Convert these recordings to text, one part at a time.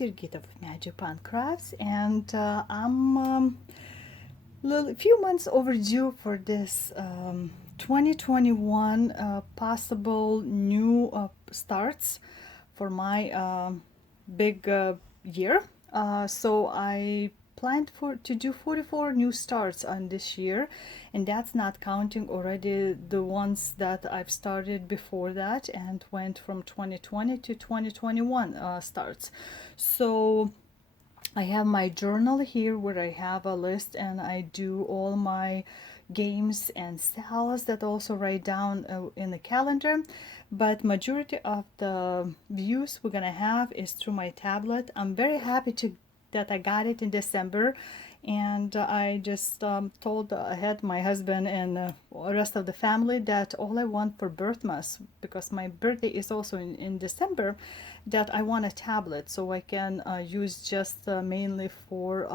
is Jurgita with Magic Pond Crafts, and I'm a few months overdue for this 2021 possible new starts for my big year. So I planned for to do 44 new starts on this year, and that's not counting already the ones that I've started before that and went from 2020 to 2021 starts. So I have my journal here where I have a list and I do all my games and sales that also write down in the calendar. But majority of the views we're gonna have is through my tablet. I'm very happy to that I got it in December, and I just told ahead my husband and the rest of the family that all I want for birthmas, because my birthday is also in December, that I want a tablet so I can use just mainly for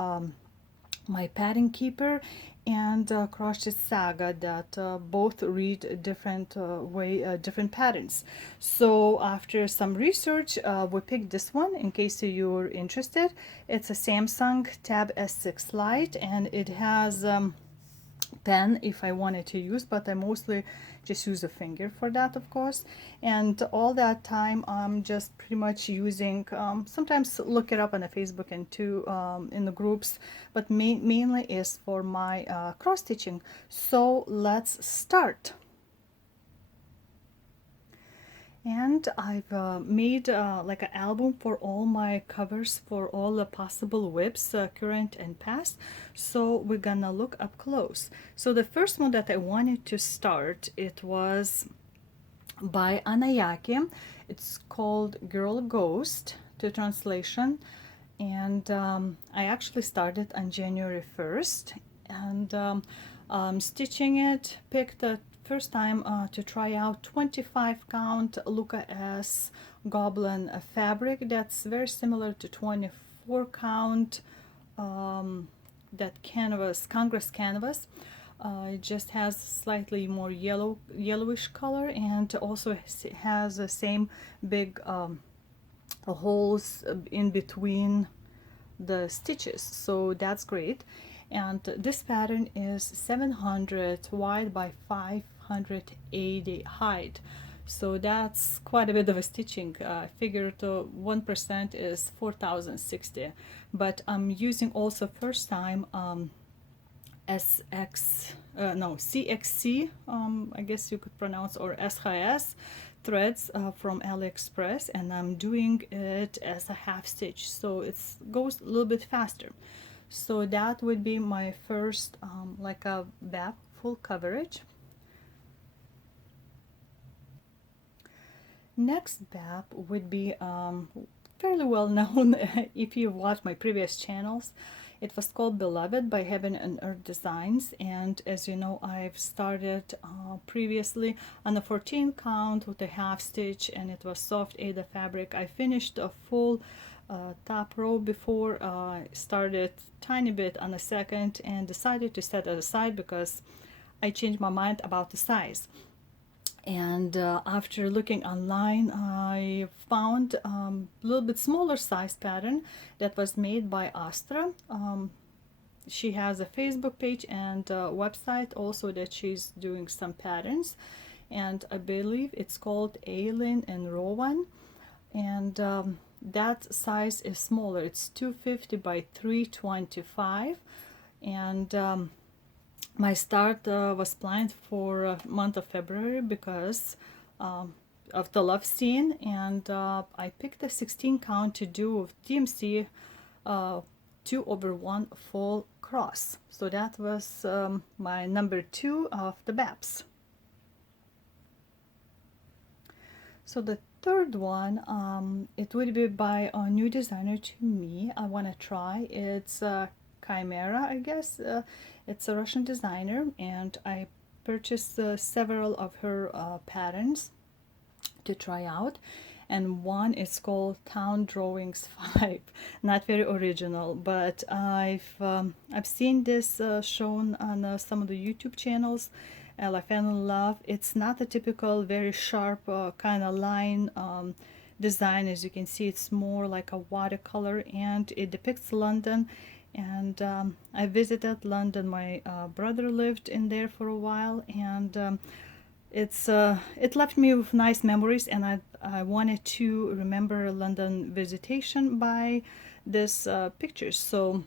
my pattern keeper and crochet saga that both read different different patterns. So after some research, we picked this one in case you're interested. It's a Samsung Tab S6 Lite, and it has pen if I wanted to use, but I mostly just use a finger for that, of course. And all that time I'm just pretty much using sometimes look it up on the Facebook and too in the groups, but mainly is for my cross stitching. So let's start. And I've made like an album for all my covers for all the possible whips, current and past. So we're gonna look up close. So the first one that I wanted to start, it was by Anayake. It's called Girl Ghost, the translation. And I actually started on January 1st. And stitching it, picked the first time to try out 25 count Luca S Goblin fabric that's very similar to 24 count that canvas, Congress canvas. It just has slightly more yellowish color, and also has the same big holes in between the stitches, so that's great. And this pattern is 700 wide by 580 height, so that's quite a bit of a stitching. I figured 1% is 4060, but I'm using also first time CXC, I guess you could pronounce, or SHS threads from AliExpress, and I'm doing it as a half stitch, so it goes a little bit faster. So that would be my first like a back full coverage. Next BAP would be fairly well known if you watch my previous channels. It was called Beloved by Heaven and Earth Designs, and as you know, I've started previously on a 14 count with a half stitch, and it was soft Aida fabric. I finished a full top row before I started tiny bit on the second and decided to set it aside because I changed my mind about the size. And after looking online, I found a little bit smaller size pattern that was made by Astra. She has a Facebook page and a website also that she's doing some patterns, and I believe it's called Aileen and Rowan, and that size is smaller. It's 250 by 325, and my start was planned for month of February because of the love scene, and I picked a 16 count to do with DMC 2/1 full cross. So that was my number 2 of the BAPs. So the third one, it would be by a new designer to me. I want to try. It's Chimera, I guess. It's a Russian designer, and I purchased several of her patterns to try out, and one is called Town Drawings 5. Not very original, but I've seen this shown on some of the YouTube channels, and I fell in love. It's not a typical very sharp kind of line design. As you can see, it's more like a watercolor, and it depicts London. And I visited London. My brother lived in there for a while, and it left me with nice memories, and I wanted to remember London visitation by this pictures. So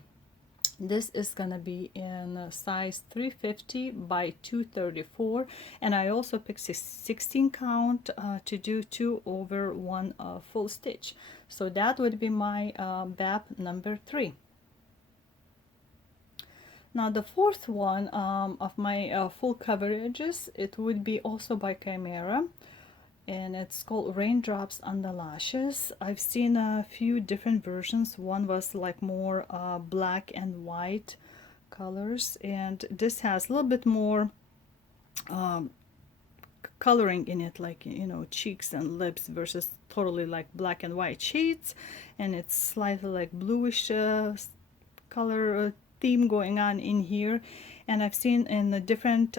this is gonna be in size 350 by 234, and I also picked a 16 count to do 2 over 1 full stitch. So that would be my BAP number 3. Now the fourth one of my full coverages, it would be also by Chimera, and it's called Raindrops on the Lashes. I've seen a few different versions. One was like more black and white colors, and this has a little bit more coloring in it, like, you know, cheeks and lips, versus totally like black and white shades, and it's slightly like bluish color theme going on in here. And I've seen in the different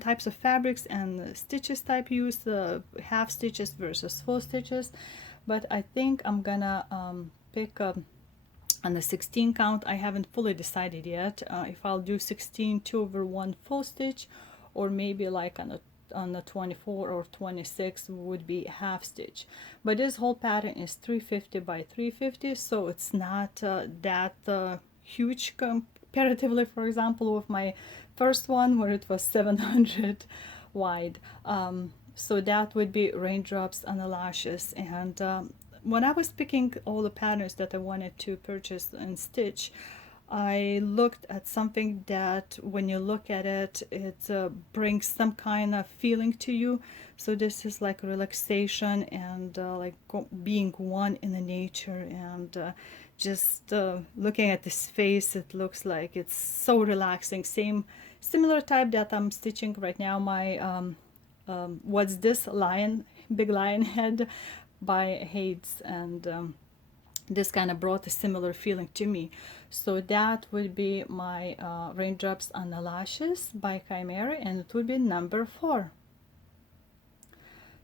types of fabrics and stitches type used, half stitches versus full stitches, but I think I'm gonna pick up on the 16 count. I haven't fully decided yet if I'll do 16 2 over 1 full stitch, or maybe like on the 24 or 26 would be half stitch. But this whole pattern is 350 by 350, so it's not that huge comparatively, for example, with my first one where it was 700 wide. So that would be Raindrops on the Lashes. And when I was picking all the patterns that I wanted to purchase and stitch, I looked at something that when you look at it, it brings some kind of feeling to you. So this is like relaxation and like being one in the nature, and just looking at this face, it looks like it's so relaxing. Similar type that I'm stitching right now, my what's this, big lion head by Hades, and this kind of brought a similar feeling to me. So that would be my Raindrops on the Lashes by Chimera, and it would be number 4.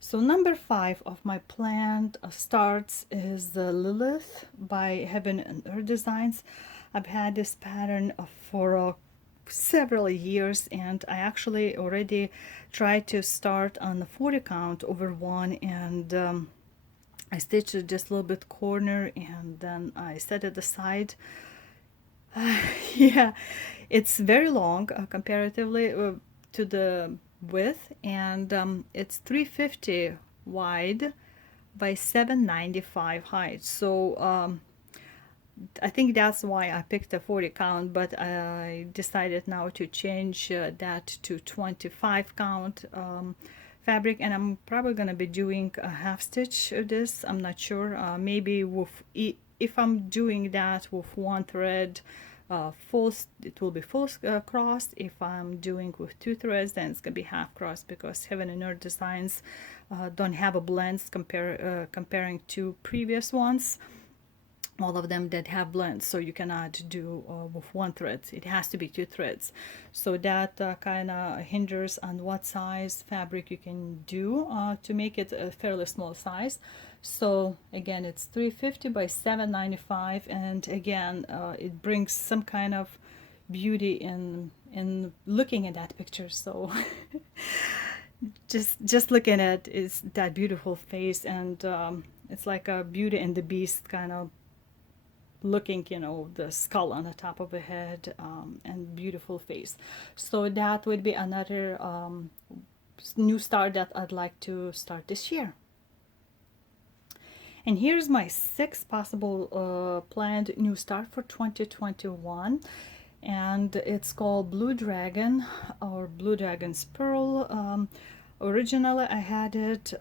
So number 5 of my planned starts is the Lilith by Heaven and Earth Designs. I've had this pattern for several years, and I actually already tried to start on the 40 count over 1, and I stitched it just a little bit corner, and then I set it aside. Yeah, it's very long comparatively to the width, and it's 350 wide by 795 height. So I think that's why I picked a 40 count, but I decided now to change that to 25 count fabric, and I'm probably gonna be doing a half stitch of this. I'm not sure, maybe with if I'm doing that with one thread it will be full cross. If I'm doing with 2 threads, then it's gonna be half cross, because Heaven and Earth Designs don't have a blends comparing to previous ones, all of them that have blends, so you cannot do with 1 thread. It has to be 2 threads. So that kind of hinders on what size fabric you can do to make it a fairly small size. So again, it's 350 by 795, and again it brings some kind of beauty in looking at that picture. So just looking at is that beautiful face, and it's like a Beauty and the Beast kind of looking, you know, the skull on the top of the head, and beautiful face. So that would be another new start that I'd like to start this year. And here's my 6 possible planned new start for 2021, and it's called Blue Dragon, or Blue Dragon's Pearl. Originally I had it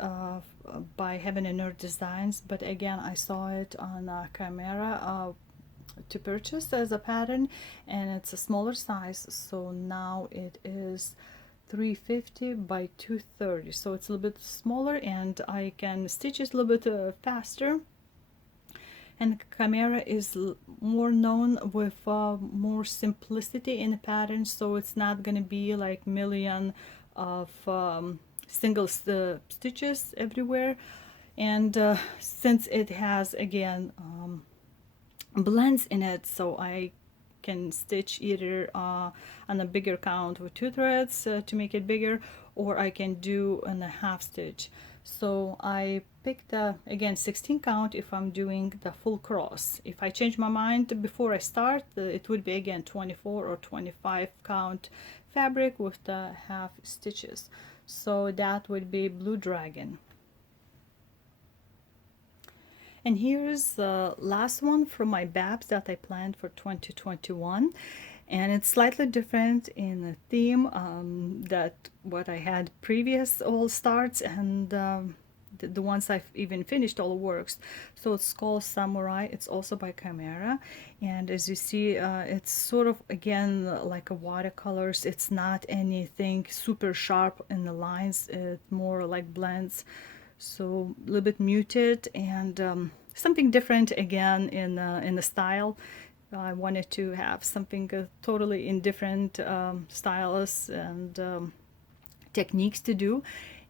by Heaven and Earth Designs, but again I saw it on Chimera to purchase as a pattern, and it's a smaller size, so now it is 350 by 230, so it's a little bit smaller, and I can stitch it a little bit faster. And Chimera is more known with more simplicity in the pattern, so it's not gonna be like million of single stitches everywhere. And since it has again blends in it, so I can stitch either on a bigger count with 2 threads to make it bigger, or I can do in a half stitch. So I picked again 16 count if I'm doing the full cross. If I change my mind before I start, it would be again 24 or 25 count fabric with the half stitches. So that would be Blue Dragon. And here's the last one from my babs that I planned for 2021, and it's slightly different in the theme that what I had previous all starts, and the ones I've even finished all works. So it's called Samurai. It's also by Chimera, and as you see, it's sort of again like a watercolors. It's not anything super sharp in the lines. It's more like blends, so a little bit muted, and something different again in the style. I wanted to have something totally in different styles and techniques to do,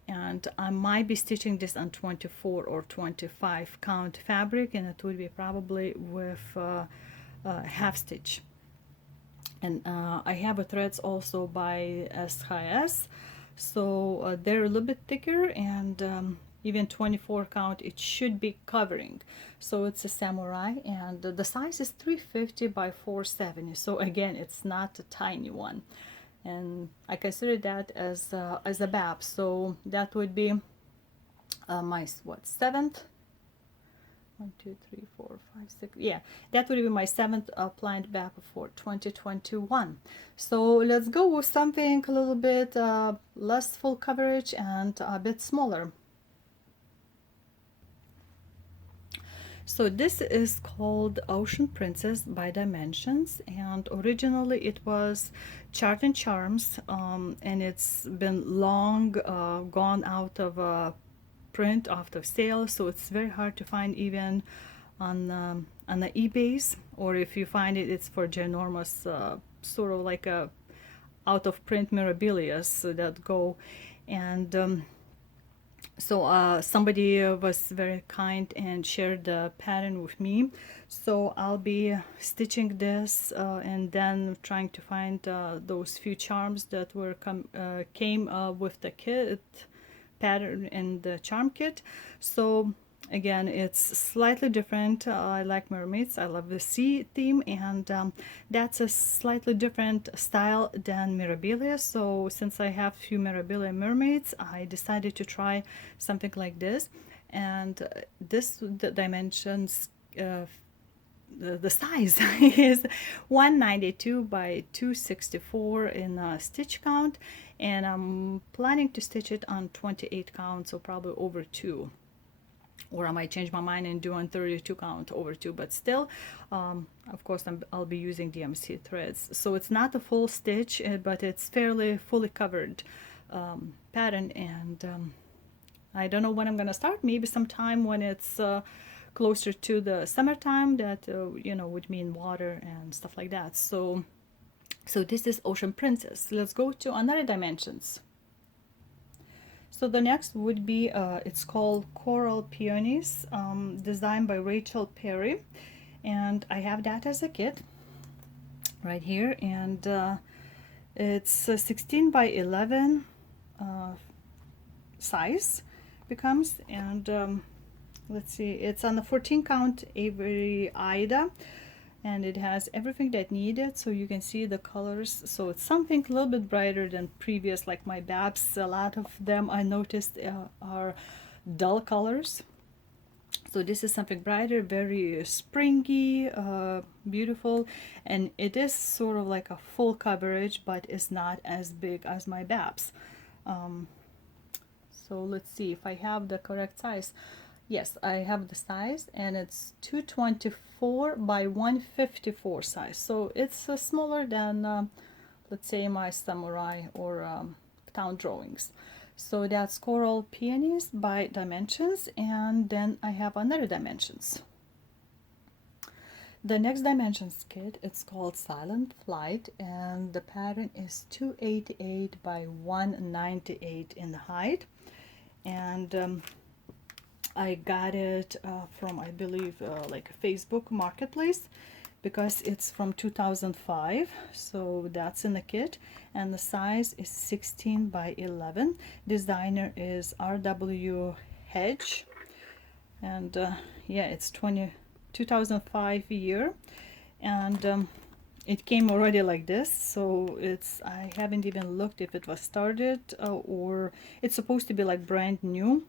and I might be stitching this on 24 or 25 count fabric, and it would be probably with half stitch. And I have a threads also by SHS, so they're a little bit thicker, and even 24 count it should be covering. So it's a Samurai, and the size is 350 by 470, so again it's not a tiny one, and I consider that as a bab. So that would be my seventh. 1, 2, 3, 4, 5, 6. Yeah, that would be my seventh planned bab for 2021. So let's go with something a little bit less full coverage and a bit smaller. So this is called Ocean Princess by Dimensions, and originally it was Chart and Charms, and it's been long gone out of print, out of sale, so it's very hard to find even on the eBays, or if you find it, it's for ginormous sort of like a out of print memorabilia that go, and so somebody was very kind and shared the pattern with me, so I'll be stitching this and then trying to find those few charms that were came with the kit pattern and the charm kit. So again, it's slightly different. I like mermaids, I love the sea theme, and that's a slightly different style than Mirabilia. So since I have few Mirabilia mermaids, I decided to try something like this, and the dimensions the size is 192 by 264 in stitch count, and I'm planning to stitch it on 28 count, so probably over 2, or I might change my mind and do on 32 count over 2, but still of course I'll be using DMC threads, so it's not a full stitch, but it's fairly fully covered pattern, and I don't know when I'm gonna start. Maybe sometime when it's closer to the summertime, that would mean water and stuff like that. So this is Ocean Princess. Let's go to another dimensions. So the next would be it's called Coral Peonies, designed by Rachel Perry, and I have that as a kit right here, and it's 16 by 11 size becomes, and let's see, it's on the 14 count Avery Ida, and it has everything that needed, so you can see the colors. So it's something a little bit brighter than previous, like my babs. A lot of them I noticed are dull colors, so this is something brighter, very springy, beautiful, and it is sort of like a full coverage, but it's not as big as my babs. So let's see if I have the correct size. Yes, I have the size, and it's 224 by 154 size, so it's smaller than let's say my Samurai or Town Drawings. So that's Coral Peonies by Dimensions, and then I have another dimensions. The next dimensions kit, it's called Silent Flight, and the pattern is 288 by 198 in the height, and I got it from, I believe, like a Facebook marketplace, because it's from 2005, so that's in the kit, and the size is 16 by 11. Designer is RW Hedge, and yeah, it's 2005 year, and it came already like this, so I haven't even looked if it was started or it's supposed to be like brand new,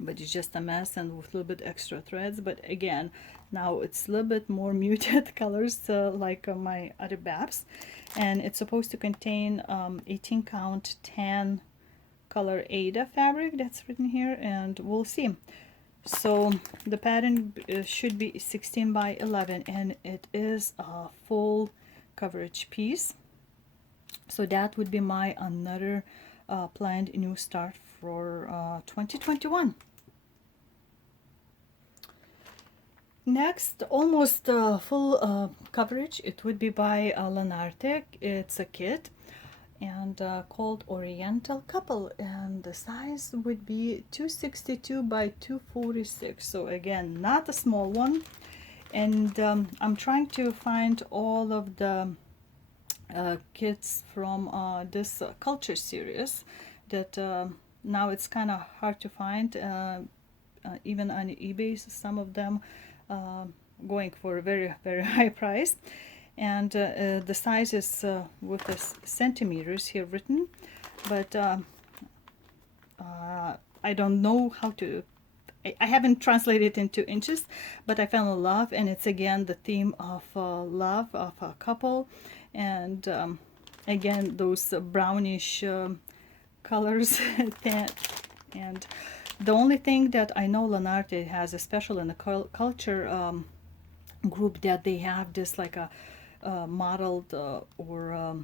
but it's just a mess and with a little bit extra threads. But again, now it's a little bit more muted colors, like my other babs, and it's supposed to contain 18 count tan color Ada fabric that's written here, and we'll see. So the pattern should be 16 by 11, and it is a full coverage piece. So that would be my another planned new start for 2021. Next, almost full coverage, it would be by Lanarte. It's a kit, and called Oriental Couple, and the size would be 262 by 246, so again, not a small one. And I'm trying to find all of the kits from this culture series that now it's kind of hard to find, even on eBay, some of them going for a very, very high price. And the size is with the centimeters here written, but I don't know how to, I haven't translated into inches, but I fell in love, and it's again the theme of love, of a couple, and again those brownish colors. And the only thing that I know Lanarte has, especially in the culture group, that they have this like a modeled or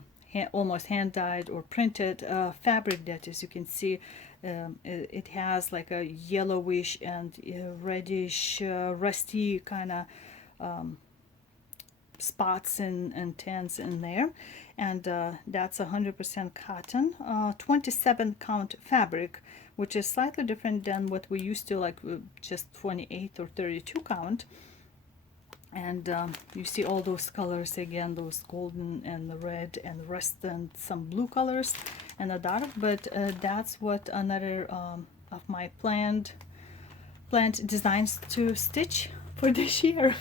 almost hand dyed or printed fabric that, as you can see, it has like a yellowish and reddish rusty kind of spots and tints in there, and that's 100% cotton, 27 count fabric, which is slightly different than what we used to, like just 28 or 32 count. And you see all those colors again, those golden and the red and rust and some blue colors and the dark. But that's what another of my planned designs to stitch for this year.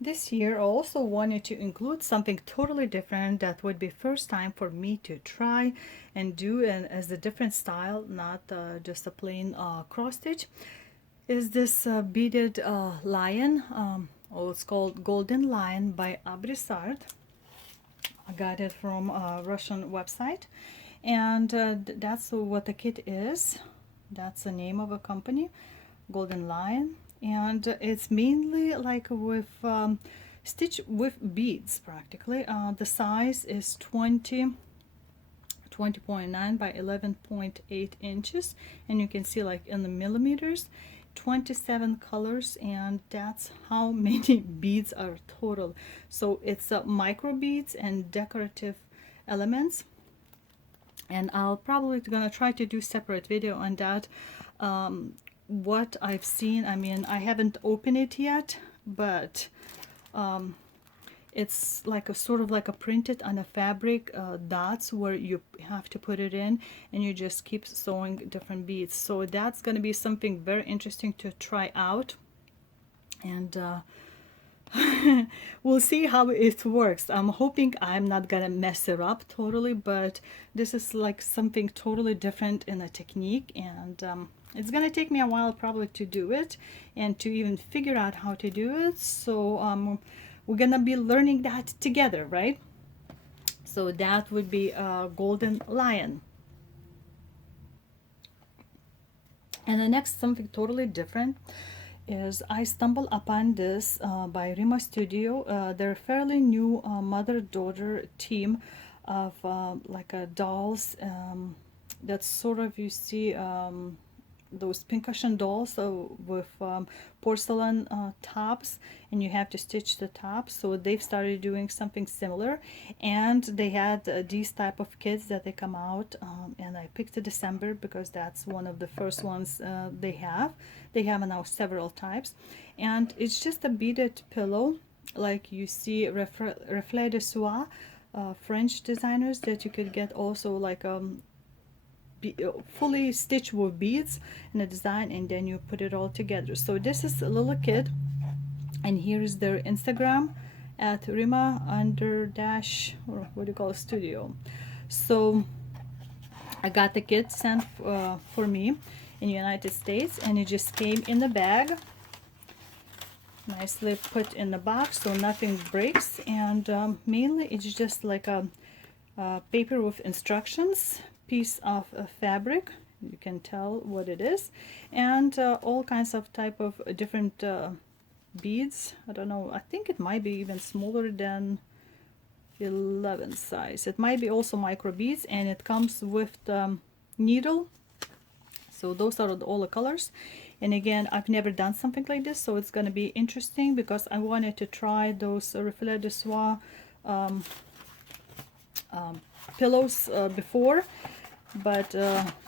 This year I also wanted to include something totally different that would be first time for me to try and do, and as a different style, not just a plain cross stitch, is this beaded lion. Oh, it's called Golden Lion by Abrisard. I got it from a Russian website, and that's what the kit is. That's the name of a company, Golden Lion, and it's mainly like with stitch with beads practically. The size is 20.9 by 11.8 inches, and you can see like in the millimeters, 27 colors, and that's how many beads are total. So it's micro beads and decorative elements, and I'll probably gonna try to do separate video on that. What I've seen, I mean, I haven't opened it yet, but it's like a sort of like a printed on a fabric dots where you have to put it in, and you just keep sewing different beads. So that's going to be something very interesting to try out, and we'll see how it works. I'm hoping I'm not gonna mess it up totally, but this is like something totally different in a technique, and it's gonna take me a while probably to do it and to even figure out how to do it. So we're gonna be learning that together, right? So that would be a Golden Lion. And the next, something totally different, is I stumbled upon this by Rima Studio. They're fairly new mother-daughter team of like dolls. That's sort of, you see, those pincushion dolls with porcelain tops, and you have to stitch the tops. So they've started doing something similar, and they had these type of kits that they come out, and I picked December because that's one of the first ones they have. They have now several types, and it's just a beaded pillow, like you see Reflet de Soie, French designers, that you could get also like fully stitched with beads in a design, and then you put it all together. So this is a little kid, and here is their Instagram at rima under dash, or what do you call it, studio. So I got the kit sent for me in the United States, and it just came in the bag, nicely put in the box so nothing breaks. And mainly it's just like a paper with instructions, piece of fabric, you can tell what it is, and all kinds of type of different beads. I don't know, I think it might be even smaller than 11 size. It might be also micro beads, and it comes with the needle. So those are all the colors. And again, I've never done something like this, so it's going to be interesting because I wanted to try those Reflet de Soie pillows before, but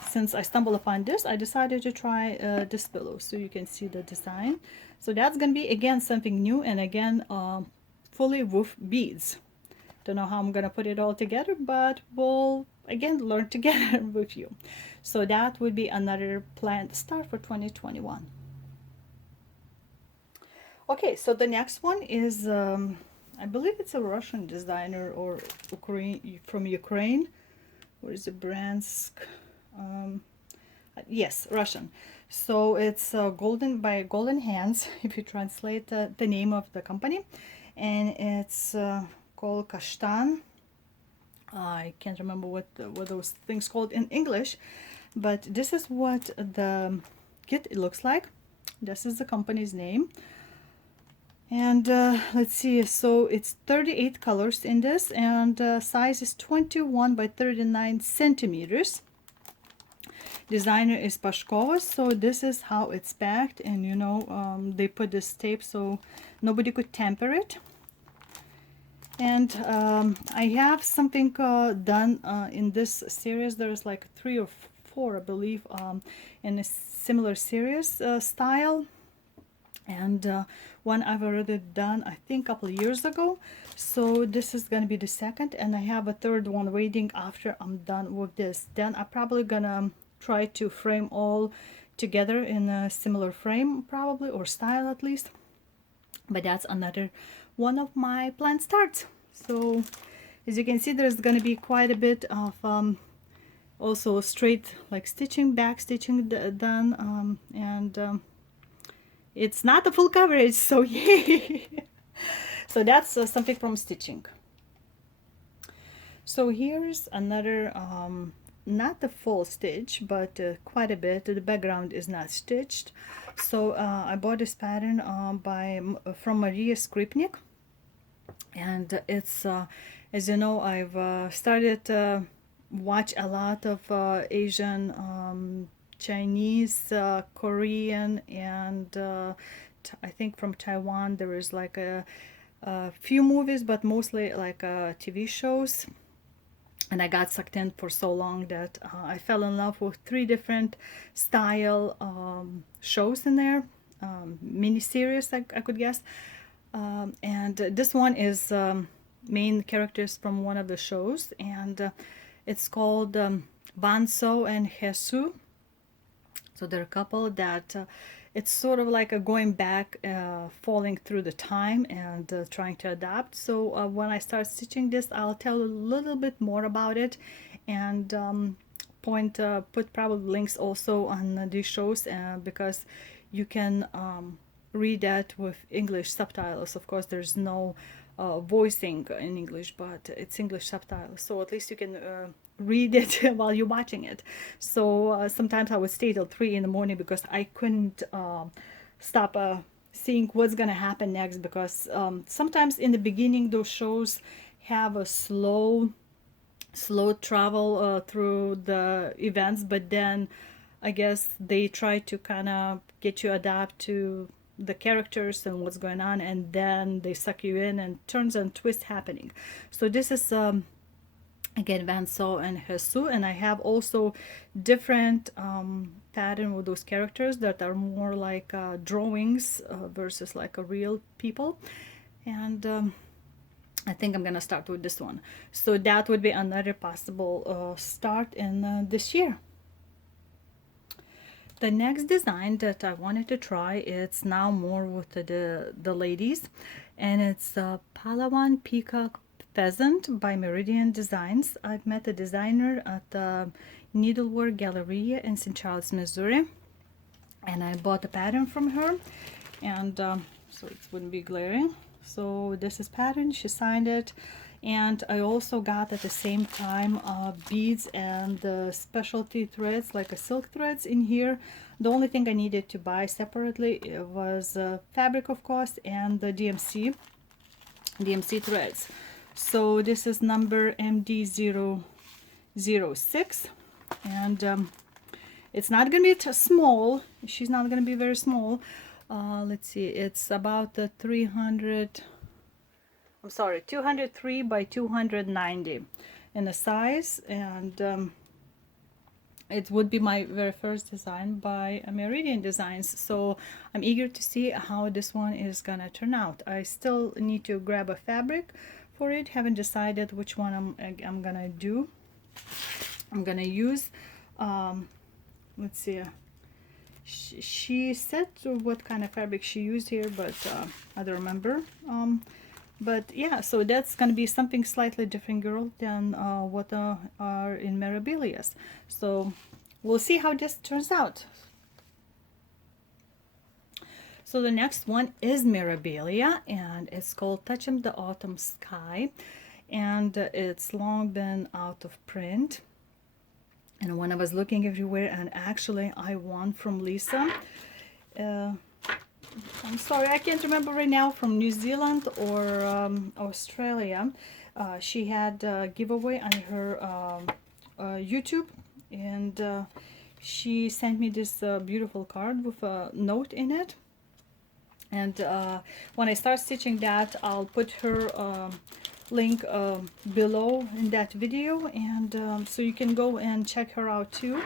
since I stumbled upon this, I decided to try this pillow, so you can see the design. So that's going to be again something new, and again fully with beads. Don't know how I'm going to put it all together, but we'll again learn together with you. So that would be another planned start for 2021. Okay, so the next one is I believe it's a Russian designer or from Ukraine. What is the brand's? Yes, Russian. So it's Golden by Golden Hands, if you translate the name of the company, and it's called Kashtan. I can't remember what those things called in English, but this is what the kit it looks like. This is the company's name. And let's see, so it's 38 colors in this, and size is 21 by 39 centimeters. Designer is Pashkova. So this is how it's packed, and you know, they put this tape so nobody could tamper it. And I have something done in this series. There's like 3 or 4, I believe, in a similar series style. And one I've already done, I think, a couple of years ago. So this is going to be the second, and I have a third one waiting after I'm done with this. Then I'm probably gonna try to frame all together in a similar frame, probably, or style at least. But that's another one of my planned starts. So as you can see, there's going to be quite a bit of also straight like stitching, back stitching done, and it's not a full coverage, so yay. So that's something from stitching. So here's another not the full stitch, but quite a bit. The background is not stitched. So I bought this pattern from Maria Skripnik, and it's as you know, I've started watch a lot of Asian, Chinese, Korean, and I think from Taiwan there is like a few movies, but mostly like TV shows. And I got sucked in for so long that I fell in love with 3 different style shows in there, mini-series I could guess. And this one is main characters from one of the shows, and it's called Banzo and Hesu. So they're a couple that it's sort of like a going back, falling through the time and trying to adapt. So when I start stitching this, I'll tell a little bit more about it, and put probably links also on these shows, because you can read that with English subtitles. Of course, there's no voicing in English, but it's English subtitles, so at least you can read it while you're watching it. So sometimes I would stay till 3 in the morning because I couldn't stop seeing what's gonna happen next, because sometimes in the beginning those shows have a slow travel through the events, but then I guess they try to kind of get you adapt to the characters and what's going on, and then they suck you in and turns and twists happening. So this is again banzo and hesu, and I have also different pattern with those characters that are more like drawings versus like a real people. And I think I'm gonna start with this one. So that would be another possible start in this year. The next design that I wanted to try, it's now more with the ladies, and it's Palawan Peacock Pheasant by Meridian Designs. I've met a designer at the Needlework Galleria in St. Charles, Missouri, and I bought a pattern from her, and so it wouldn't be glaring. So this is pattern, she signed it, and I also got at the same time beads and specialty threads like a silk threads in here. The only thing I needed to buy separately was fabric, of course, and the DMC threads. So this is number MD006, and it's not gonna be small. She's not gonna be very small. Let's see, it's about 203 by 290 in the size, and it would be my very first design by Meridian Designs. So I'm eager to see how this one is gonna turn out. I still need to grab a fabric for it. Haven't decided which one I'm gonna do. I'm gonna use let's see, she said what kind of fabric she used here, but I don't remember. But yeah, so that's gonna be something slightly different, girl, than what are in Mirabilia's. So we'll see how this turns out. So the next one is Mirabilia, and it's called Touching the Autumn Sky, and it's long been out of print. And when I was looking everywhere, and actually I won from Lisa, I'm sorry, I can't remember right now, from New Zealand or Australia. She had a giveaway on her YouTube, and she sent me this beautiful card with a note in it. And when I start stitching that, I'll put her link below in that video, and so you can go and check her out too.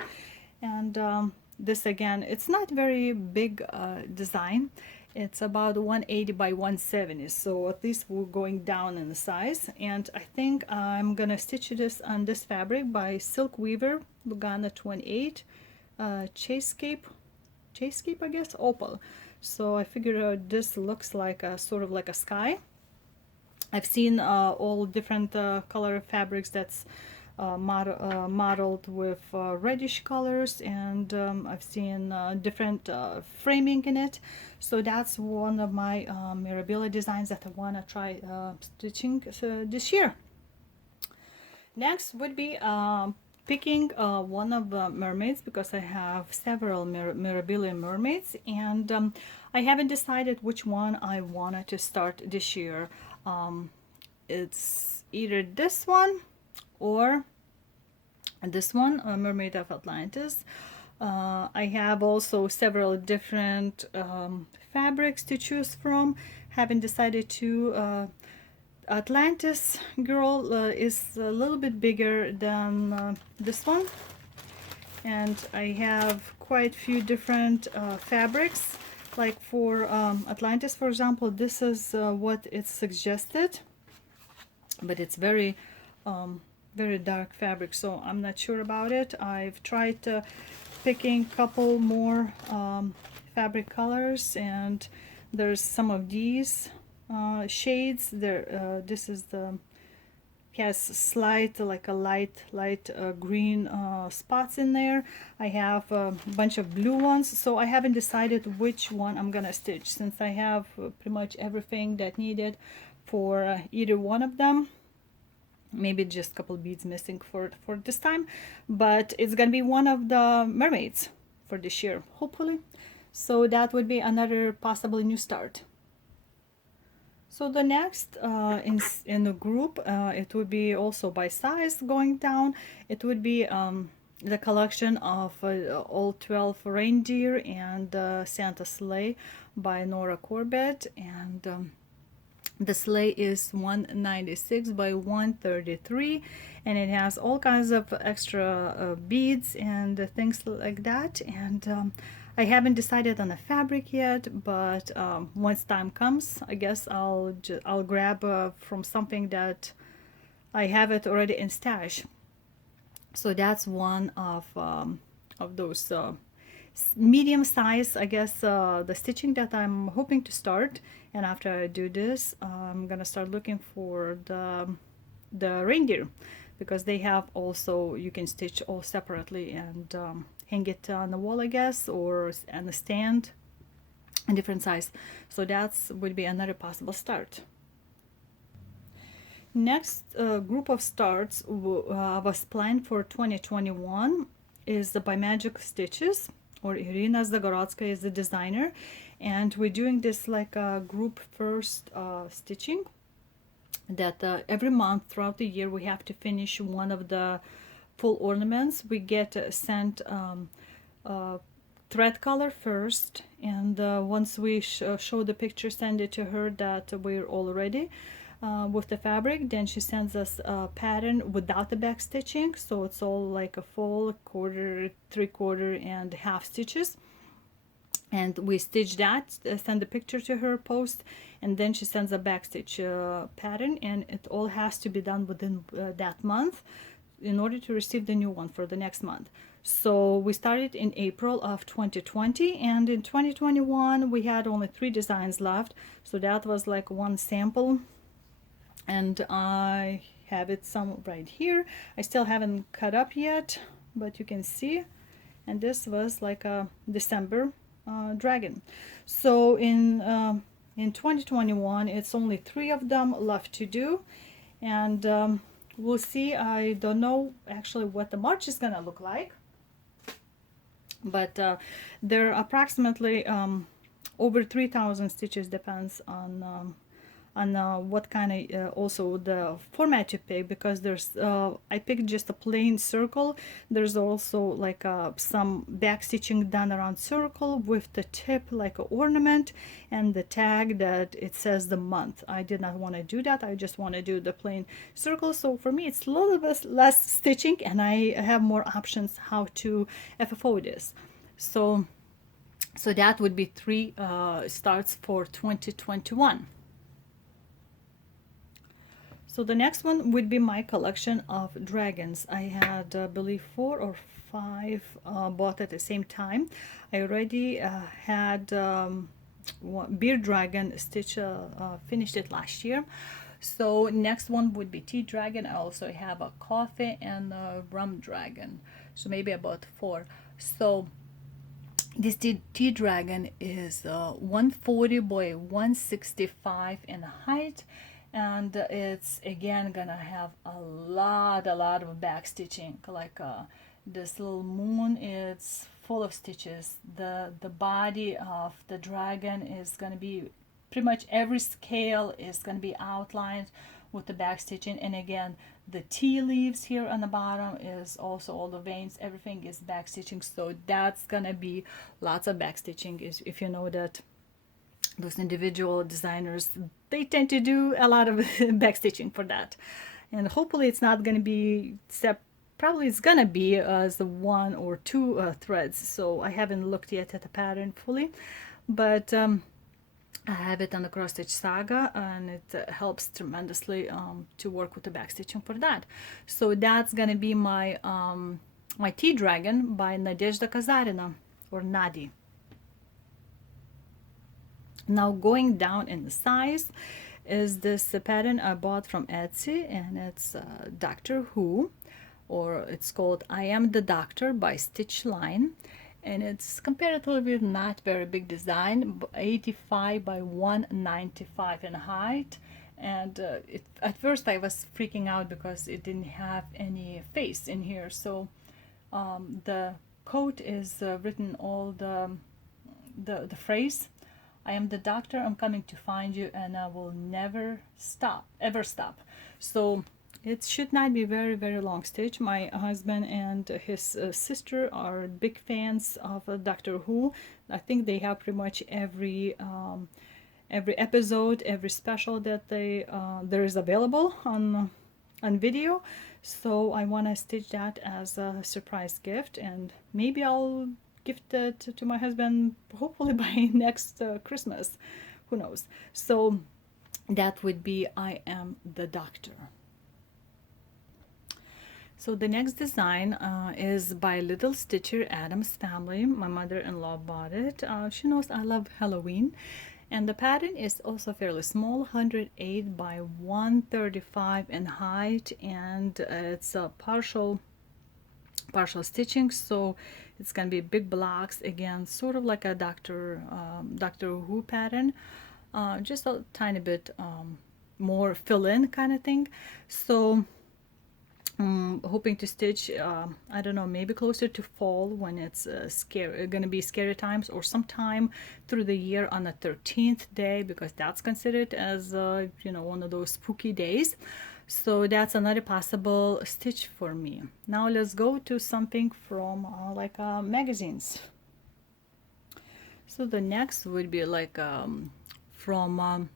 And this, again, it's not very big design. It's about 180 by 170, so at least we're going down in the size. And I think I'm gonna stitch this on this fabric by Silk Weaver Lugana 28 Chasescape, I guess, opal. So I figured this looks like a sort of like a sky. I've seen all different color fabrics that's modeled with reddish colors, and I've seen different framing in it. So that's one of my Mirabilia designs that I want to try stitching this year. Next would be picking one of the mermaids, because I have several Mirabilia mermaids, and I haven't decided which one I wanted to start this year. It's either this one or this one, Mermaid of Atlantis. I have also several different fabrics to choose from. Haven't decided to. Atlantis girl is a little bit bigger than this one, and I have quite a few different fabrics. Like for Atlantis, for example, this is what it's suggested, but it's very very dark fabric, so I'm not sure about it. I've tried picking a couple more fabric colors, and there's some of these shades there. This is the has slight, like a light green spots in there. I have a bunch of blue ones, so I haven't decided which one I'm gonna stitch, since I have pretty much everything that needed for either one of them. Maybe just a couple beads missing for this time, but it's gonna be one of the mermaids for this year, hopefully. So that would be another possible new start. So the next in the group, it would be also by size going down. It would be the collection of all 12 reindeer and Santa sleigh by Nora Corbett, and the sleigh is 196 by 133, and it has all kinds of extra beads and things like that. And I haven't decided on a fabric yet, but once time comes, I guess I'll grab from something that I have it already in stash. So that's one of those medium size, I guess, the stitching that I'm hoping to start. And after I do this, I'm gonna start looking for the reindeer, because they have also, you can stitch all separately and hang it on the wall, I guess, or on the stand, a different size. So that's would be another possible start. Next group of starts was planned for 2021 is the by Magic Stitches, or Irina Zagorodska is the designer, and we're doing this like a group first stitching that every month throughout the year we have to finish one of the full ornaments. We get sent thread color first, and once we show the picture, send it to her that we're all ready with the fabric, then she sends us a pattern without the back stitching, so it's all like a full, quarter, 3/4 and half stitches, and we stitch that, send the picture to her, post, and then she sends a back stitch pattern, and it all has to be done within that month in order to receive the new one for the next month. So we started in April of 2020, and in 2021 we had only 3 designs left, so that was like one sample, and I have it some right here. I still haven't cut up yet, but you can see, and this was like a December dragon. So in 2021 it's only 3 of them left to do, and we'll see. I don't know actually what the March is gonna look like, but there are approximately over 3,000 stitches, depends on what kind of also the format you pick, because there's I picked just a plain circle. There's also like some back stitching done around circle with the tip like an ornament and the tag that it says the month. I did not want to do that. I just want to do the plain circle. So for me it's a little bit less stitching, and I have more options how to FFO this. So that would be 3 starts for 2021. So the next one would be my collection of dragons. I had, I believe, 4 or 5 bought at the same time. I already had one beer dragon stitch, finished it last year. So next one would be tea dragon. I also have a coffee and a rum dragon. So maybe about 4. So this tea dragon is 140 by 165 in height, and it's again gonna have a lot of back stitching, like this little moon, it's full of stitches. The body of the dragon is gonna be pretty much every scale is gonna be outlined with the back stitching, and again the tea leaves here on the bottom is also all the veins, everything is back stitching. So that's gonna be lots of back stitching. If you know that those individual designers, they tend to do a lot of back stitching for that, and hopefully it's not going to be probably it's gonna be as the 1 or 2 threads. So I haven't looked yet at the pattern fully, but I have it on the Cross Stitch Saga, and it helps tremendously to work with the back stitching for that. So that's gonna be my my tea dragon by Nadezhda Kazarina, or Nadi. Now going down in the size is this pattern I bought from Etsy, and it's Doctor Who, or it's called I Am the Doctor by Stitch Line, and it's comparatively not very big design, 85 by 195 in height. And at first I was freaking out because it didn't have any face in here. So the coat is written all the phrase, I am the doctor, I'm coming to find you, and I will never stop, ever stop. So It should not be very, very long stitch. My husband and his sister are big fans of Doctor Who. I think they have pretty much every episode, every special that there is available on video. So I want to stitch that as a surprise gift, and maybe I'll gift it to my husband hopefully by next Christmas. Who knows? So that would be I Am the Doctor. So the next design is by Little Stitcher Adams Family. My mother-in-law bought it. She knows I love Halloween. And the pattern is also fairly small, 108 by 135 in height, and it's a partial stitching, so it's gonna be big blocks again, sort of like a Doctor Who pattern, just a tiny bit more fill-in kind of thing. So hoping to stitch I don't know, maybe closer to fall when it's gonna be scary times, or sometime through the year on the 13th day, because that's considered as you know, one of those spooky days. So that's another possible stitch for me. Now let's go to something from like magazines. So the next would be like from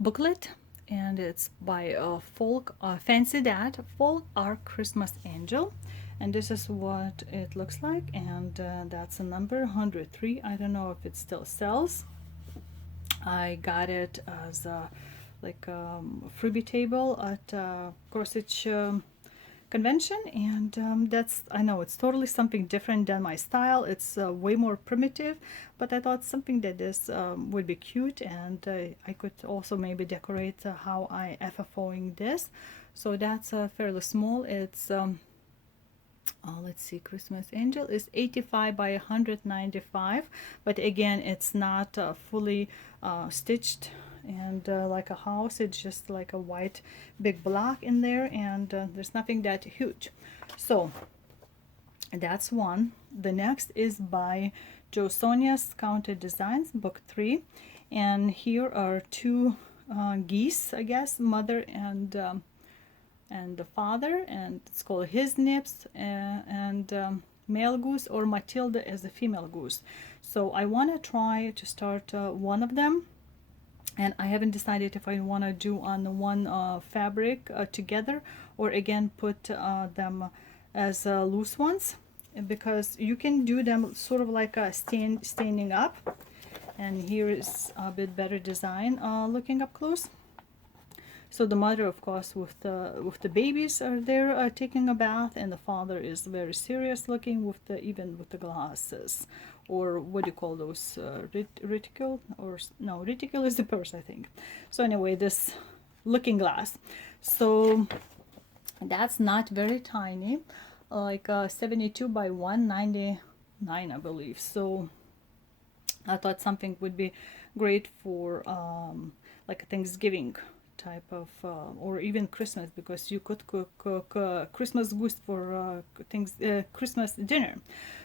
booklet, and it's by Folk Fancy That Folk Art Christmas Angel, and this is what it looks like, and that's a number 103. I don't know if it still sells. I got it as a like freebie table at cross stitch convention, and that's, I know it's totally something different than my style. It's way more primitive, but I thought something that is would be cute, and I could also maybe decorate how I FFOing this. So that's fairly small. It's let's see, Christmas Angel is 85 by 195, but again, it's not fully stitched and like a house. It's just like a white big block in there, and there's nothing that huge. So that's one. The next is by Jo Sonia's Counted Designs, book 3, and here are two geese, I guess, mother and the father, and it's called His Nips, and male goose, or Matilda as a female goose. So I want to try to start one of them, and I haven't decided if I want to do on one fabric together, or again put them as loose ones, because you can do them sort of like a standing up. And here is a bit better design looking up close. So the mother, of course, with the babies are there taking a bath, and the father is very serious looking with even with the glasses, or what do you call those, reticule, or no, reticule is the purse, I think. So anyway, this looking glass. So that's not very tiny, like 72 by 199, I believe. So I thought something would be great for like a Thanksgiving type of or even Christmas, because you could cook Christmas goose for Christmas dinner.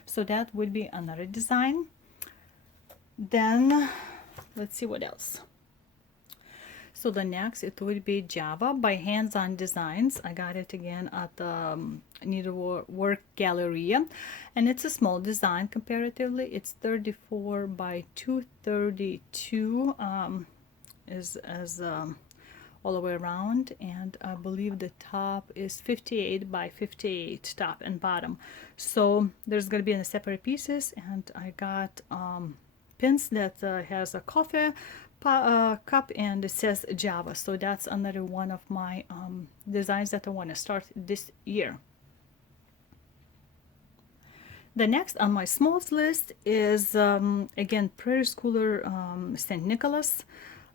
So that would be another design. Then let's see what else. So the next, it would be Java by Hands On Designs. I got it again at the Needlework Galleria, and it's a small design comparatively. It's 34 by 232 is as all the way around, and I believe the top is 58 by 58 top and bottom. So there's going to be in the separate pieces, and I got pins that has a coffee cup, and it says Java. So that's another one of my designs that I want to start this year. The next on my smalls list is again Prairie Schooler St. Nicholas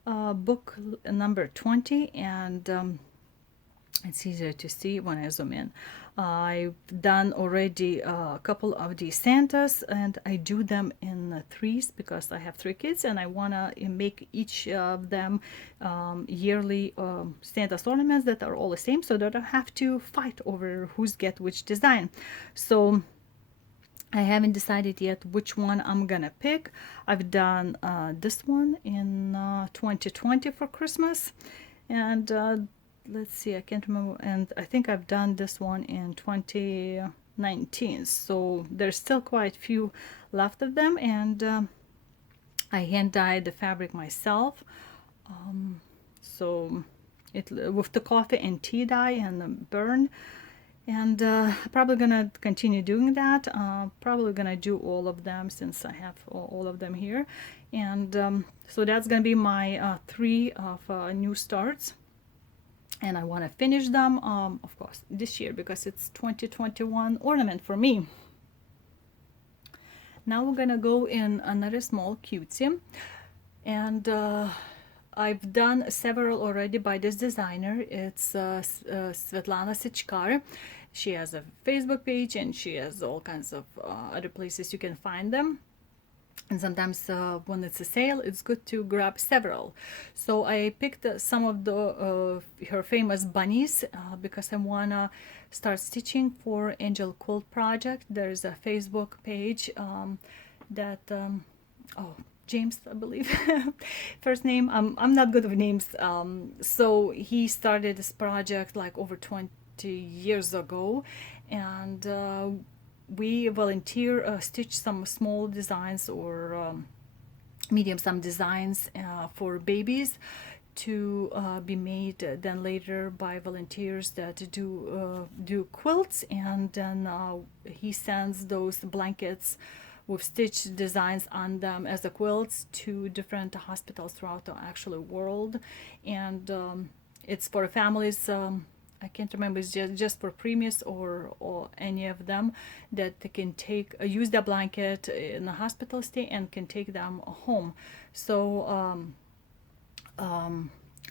book number 20, and it's easier to see when I zoom in. I've done already a couple of these Santas, and I do them in threes because I have 3 kids, and I want to make each of them yearly Santa's ornaments that are all the same, so that I don't have to fight over who's get which design. So I haven't decided yet which one I'm gonna pick. I've done this one in 2020 for Christmas, and let's see, I can't remember, and I think I've done this one in 2019, so there's still quite a few left of them. And I hand dyed the fabric myself, so it with the coffee and tea dye and the burn. And probably gonna continue doing that. Probably gonna do all of them since I have all of them here. And so that's gonna be my 3 of new starts, and I want to finish them of course this year because it's 2021 ornament for me. Now we're gonna go in another small cutesy, and I've done several already by this designer. It's Svetlana Sichkar. She has a Facebook page, and she has all kinds of other places you can find them. And sometimes when it's a sale, it's good to grab several. So I picked some of the her famous bunnies because I wanna start stitching for Angel Quilt Project. There's a Facebook page that oh, James, I believe, first name. I'm not good with names. So he started this project like over 20 years ago, and we volunteer stitch some small designs or medium some designs for babies to be made then later by volunteers that do quilts, and then he sends those blankets with stitched designs on them as the quilts to different hospitals throughout the actual world. And it's for families. I can't remember, it's just for preemies or any of them that they can take use the blanket in the hospital stay and can take them home. So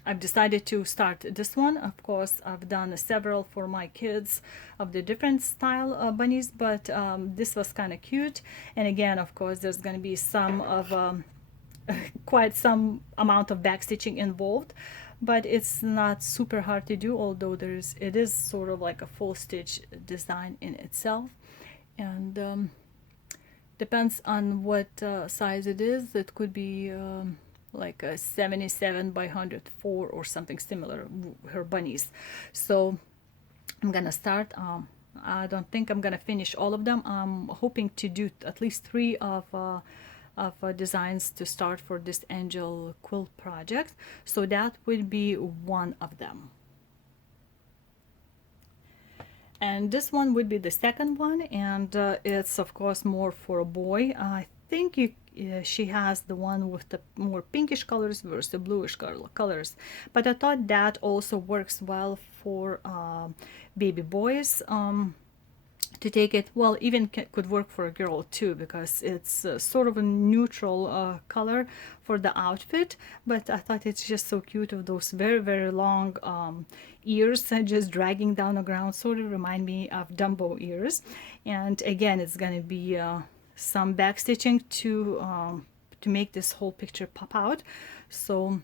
I've decided to start this one. Of course, I've done several for my kids of the different style bunnies, but this was kind of cute. And again, of course, there's going to be some of quite some amount of backstitching involved, but it's not super hard to do, although it is sort of like a full stitch design in itself. And depends on what size it is. It could be like a 77 by 104 or something similar, her bunnies. So I'm gonna start. I don't think I'm gonna finish all of them. I'm hoping to do at least 3 of designs to start for this Angel Quilt project. So that would be one of them. And this one would be the second one, and it's of course more for a boy. I think she has the one with the more pinkish colors versus the bluish colors, but I thought that also works well for baby boys. To take it, well, even could work for a girl too, because it's sort of a neutral color for the outfit. But I thought it's just so cute with those very, very long ears just dragging down the ground, sort of remind me of Dumbo ears. And again, it's going to be some back stitching to make this whole picture pop out. So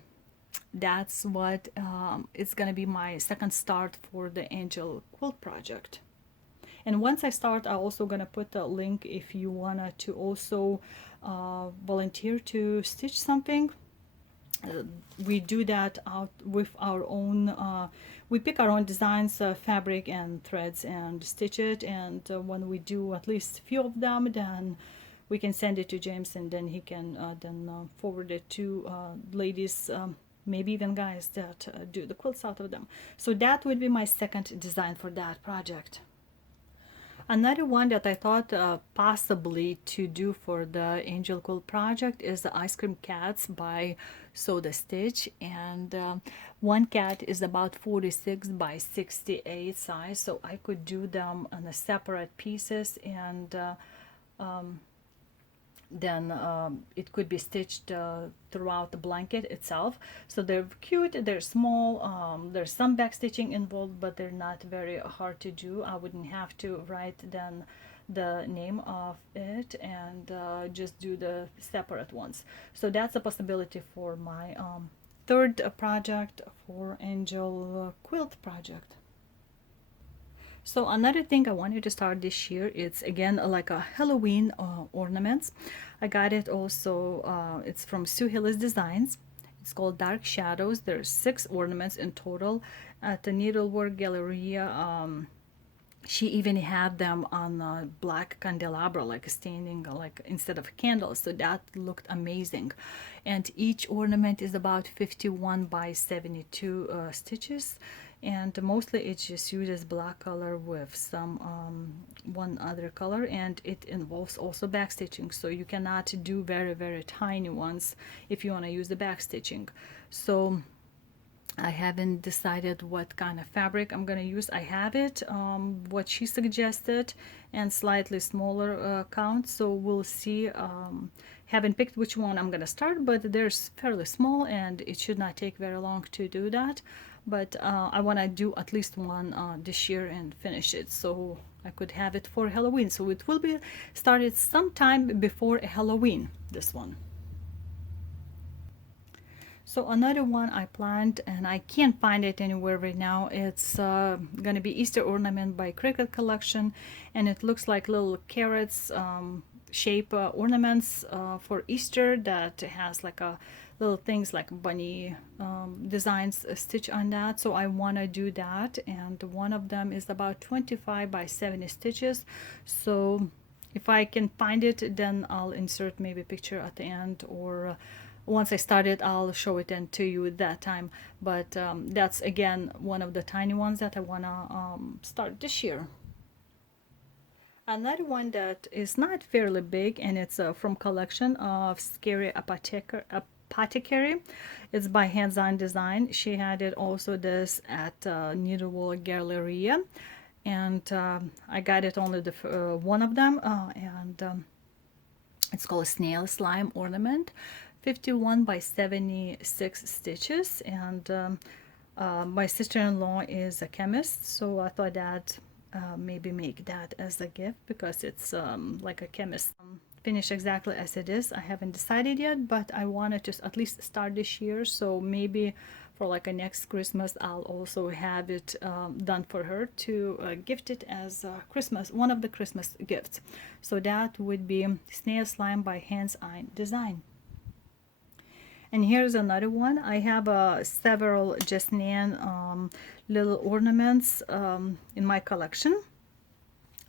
that's what it's going to be my second start for the Angel Quilt project. And once I start, I'm also gonna put a link if you wanna to also volunteer to stitch something. We do that out with our own, we pick our own designs, fabric and threads, and stitch it. And when we do at least a few of them, then we can send it to James, and then he can then forward it to ladies, maybe even guys that do the quilts out of them. So that would be my second design for that project. Another one that I thought possibly to do for the Angel Quilt project is the Ice Cream Cats by Soda Stitch. And one cat is about 46 by 68 size, so I could do them on a separate pieces, and then it could be stitched throughout the blanket itself. So they're cute, they're small, there's some back stitching involved, but they're not very hard to do. I wouldn't have to write then the name of it, and just do the separate ones. So that's a possibility for my third project for Angel Quilt project. So another thing I wanted to start this year, it's again like a Halloween ornaments. I got it also, it's from Sue Hillis Designs. It's called Dark Shadows. There's 6 ornaments in total at the Needlework Galleria. She even had them on a black candelabra, like standing, like instead of candles. So that looked amazing. And each ornament is about 51 by 72 stitches. And mostly it just uses black color with some one other color, and it involves also backstitching. So you cannot do very, very tiny ones if you want to use the backstitching. So I haven't decided what kind of fabric I'm gonna use. I have it, what she suggested, and slightly smaller count, so we'll see. Haven't picked which one I'm gonna start, but they're fairly small and it should not take very long to do that. But I want to do at least one this year and finish it, so I could have it for Halloween. So it will be started sometime before Halloween, this one. So another one I planned, and I can't find it anywhere right now. It's gonna be Easter ornament by Cricket Collection, and it looks like little carrots shape ornaments for Easter that has like a little things like bunny designs stitch on that. So I want to do that, and one of them is about 25 by 70 stitches. So if I can find it, then I'll insert maybe a picture at the end, or once I start it, I'll show it then to you at that time. But that's again one of the tiny ones that I want to start this year. Another one that is not fairly big, and it's from collection of Scary Apothecary. It's by Hands-On Design. She had it also this at Needlework Galleria, and I got it only the one of them, and it's called a Snail Slime Ornament. 51 by 76 stitches, and my sister-in-law is a chemist, so I thought that maybe make that as a gift, because it's like a chemist finish exactly as it is. I haven't decided yet, but I wanted to at least start this year, so maybe for like a next Christmas I'll also have it done for her to gift it as Christmas, one of the Christmas gifts. So that would be Snail Slime by Hands-On Design. And here's another one. I have several Jasnan little ornaments in my collection.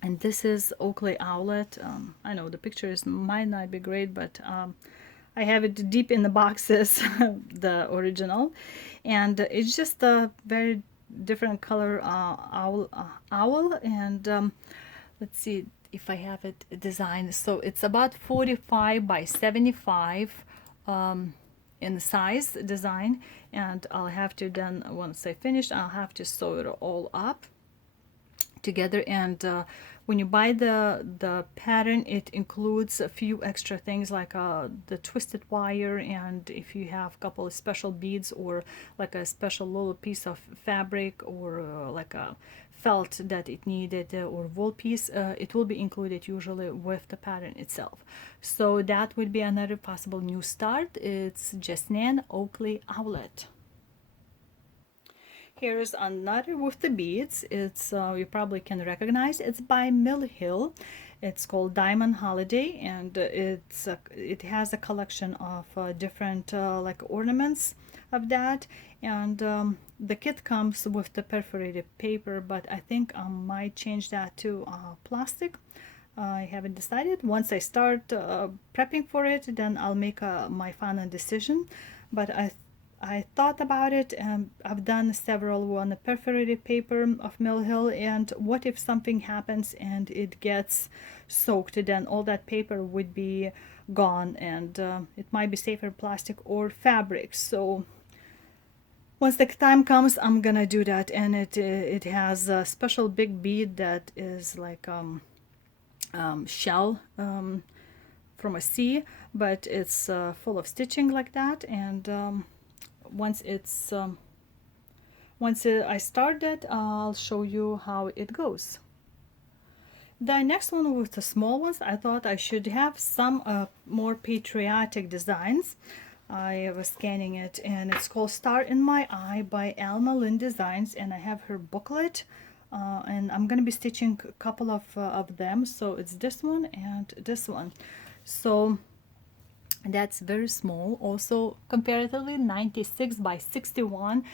And this is Oakley Owlette. I know the pictures might not be great, but I have it deep in the boxes, the original. And it's just a very different color owl. And let's see if I have it designed. So it's about 45 by 75. In size design, and I'll have to then, once I finish, I'll have to sew it all up together. And when you buy the pattern, it includes a few extra things like the twisted wire, and if you have a couple of special beads, or like a special little piece of fabric, or like a felt that it needed, or wool piece, it will be included usually with the pattern itself. So that would be another possible new start. It's Jasnan Oakley Owlette. Here's another with the beads. It's you probably can recognize. It's by Mill Hill. It's called Diamond Holiday, and it has a collection of different like ornaments of that. And the kit comes with the perforated paper, but I think I might change that to plastic. I haven't decided. Once I start prepping for it, then I'll make my final decision. But I thought about it, and I've done several on the perforated paper of Mill Hill, and what if something happens and it gets soaked? Then all that paper would be gone, and it might be safer plastic or fabric. So once the time comes, I'm gonna do that. And it has a special big bead that is like shell from a sea, but it's full of stitching like that. And once I start it, I'll show you how it goes. The next one with the small ones, I thought I should have some more patriotic designs. I was scanning it, and it's called Star in My Eye by Alma Lynn Designs, and I have her booklet, and I'm gonna be stitching a couple of them. So it's this one and this one. So That's very small, also comparatively 96 by 61,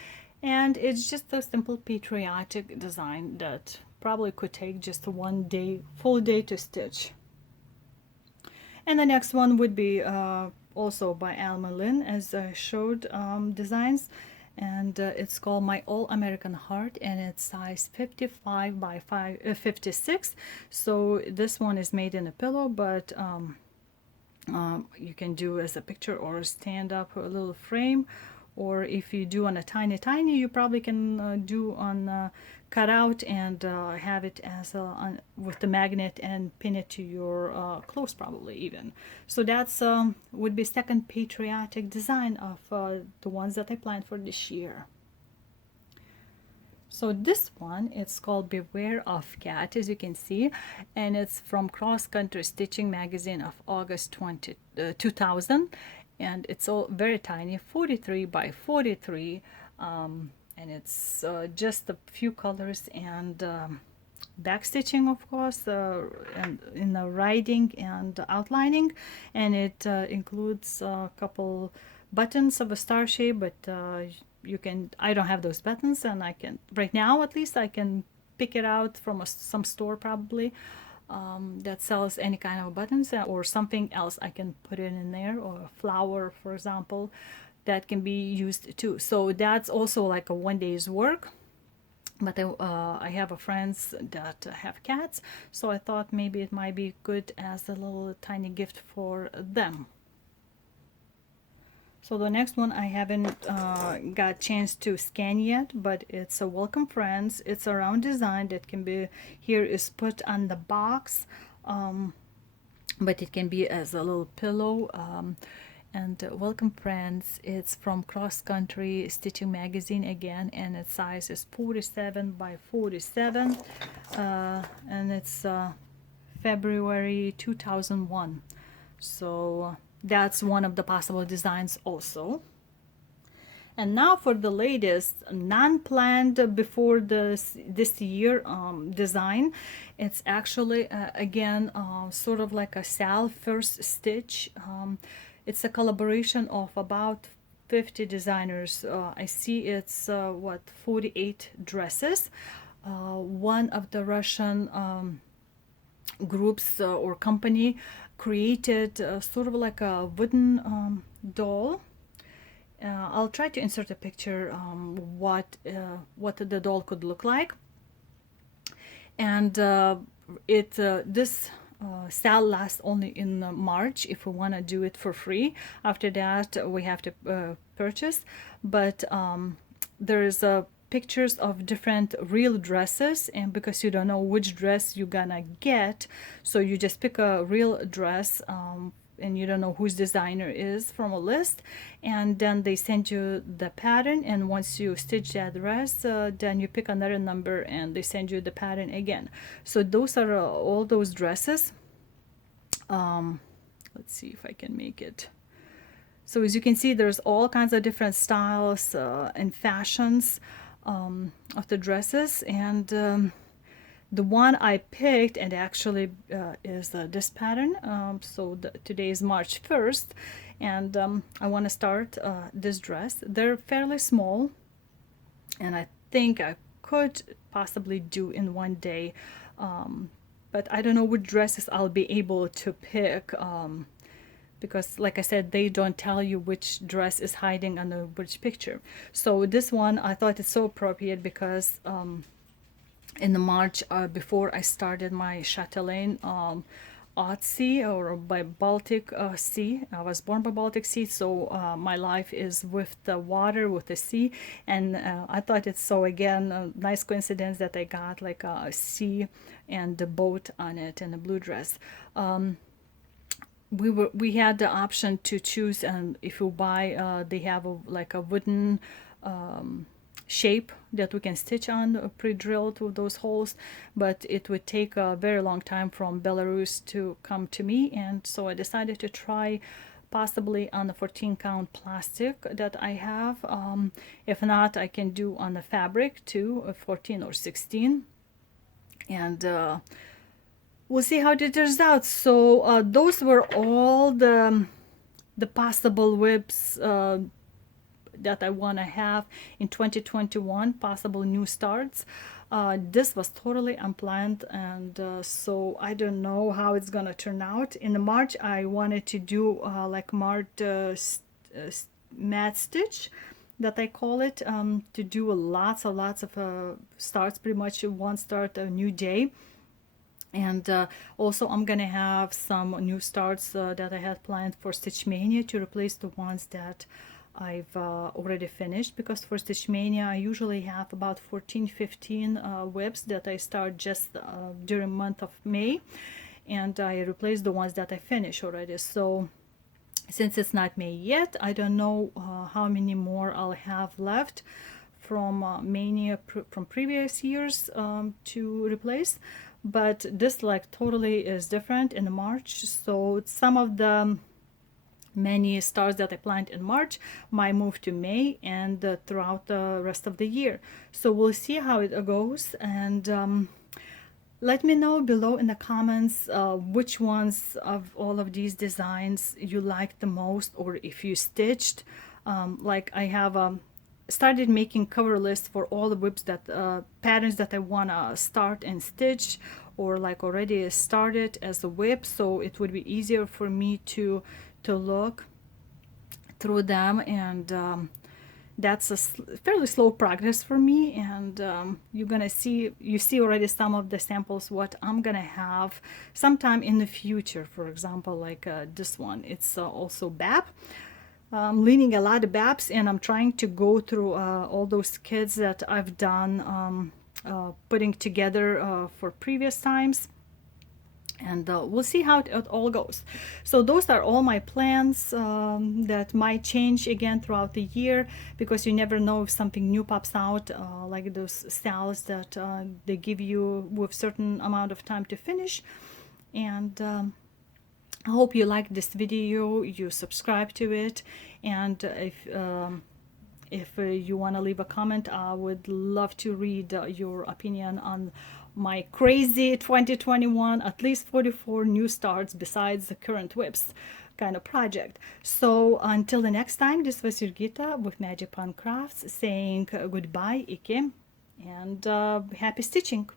and it's just a simple patriotic design that probably could take just one day, full day to stitch. And the next one would be also by Alma Lynn, as I showed designs, and it's called My All American Heart, and it's size 55 by 56. So this one is made in a pillow, but you can do as a picture or stand up a little frame, or if you do on a tiny you probably can do on cut out and have it as with the magnet and pin it to your clothes probably even. So that's would be second patriotic design of the ones that I planned for this year. So this one, it's called Beware of Cat, as you can see, and it's from Cross Country Stitching magazine of August 2000, and it's all very tiny, 43 by 43, and it's just a few colors and back stitching, of course, and in the writing and outlining, and it includes a couple buttons of a star shape, but you can, I don't have those buttons, and I can, right now at least, I can pick it out from some store probably that sells any kind of buttons, or something else I can put it in there, or a flower, for example, that can be used too. So that's also like a one day's work. But I have a friends that have cats, so I thought maybe it might be good as a little tiny gift for them. So the next one I haven't got a chance to scan yet, but it's a Welcome Friends. It's a round design that can be, here is put on the box, but it can be as a little pillow. And Welcome Friends, it's from Cross Country Stitching magazine again, and its size is 47 by 47, and it's February 2001. So that's one of the possible designs also. And now for the latest non-planned before this year design. It's actually again sort of like a Sal first stitch. It's a collaboration of about 50 designers. I see it's 48 dresses. One of the Russian groups or company created sort of like a wooden doll. I'll try to insert a picture what the doll could look like. And this sale lasts only in March if we want to do it for free. After that we have to purchase, but there's pictures of different real dresses, and because you don't know which dress you're gonna get, so you just pick a real dress, and you don't know whose designer is from a list, and then they send you the pattern, and once you stitch that dress, then you pick another number and they send you the pattern again. So those are all those dresses. Let's see if I can make it. So as you can see, there's all kinds of different styles and fashions of the dresses, and the one I picked, and actually is this pattern. So today is March 1st, and I want to start this dress. They're fairly small, and I think I could possibly do in one day, but I don't know which dresses I'll be able to pick, because like I said, they don't tell you which dress is hiding under which picture. So this one, I thought it's so appropriate because in the March before I started my chatelaine Sea, or by Baltic Sea. I was born by Baltic Sea, so my life is with the water, with the sea, and I thought it's so, again, a nice coincidence that I got like a sea and the boat on it and a blue dress. We had the option to choose, and if you buy, they have like a wooden shape that we can stitch on, pre-drilled with those holes, but it would take a very long time from Belarus to come to me, and so I decided to try possibly on the 14 count plastic that I have. If not, I can do on the fabric too, 14 or 16, and we'll see how it turns out. So those were all the the possible whips that I want to have in 2021, possible new starts. This was totally unplanned, and so I don't know how it's gonna turn out. In the March, I wanted to do like mat stitch, that I call it, to do lots of starts, pretty much one start a new day. And also I'm gonna have some new starts that I had planned for Stitch Mania to replace the ones that I've already finished, because for Stitch Mania I usually have about 14-15 whips that I start just during month of May, and I replace the ones that I finish already. So since it's not May yet, I don't know how many more I'll have left from Mania from previous years to replace. But this like totally is different in March. So some of the many stars that I planned in March might move to May and throughout the rest of the year. So we'll see how it goes, and let me know below in the comments which ones of all of these designs you liked the most, or if you stitched. Like I have started making cover lists for all the whips that patterns that I want to start and stitch, or like already started as a whip, so it would be easier for me to look through them. And that's a fairly slow progress for me, and you see already some of the samples what I'm gonna have sometime in the future. For example, like this one, it's also BAP. I'm leaning a lot of BAPs, and I'm trying to go through all those kits that I've done putting together for previous times, and we'll see how it all goes. So those are all my plans that might change again throughout the year, because you never know if something new pops out, like those sales that they give you with certain amount of time to finish. And I hope you like this video, you subscribe to it, and if you want to leave a comment, I would love to read your opinion on my crazy 2021 at least 44 new starts besides the current whips kind of project. So until the next time, this was Jurgita with Magic Pond Crafts saying goodbye, Ike, and happy stitching.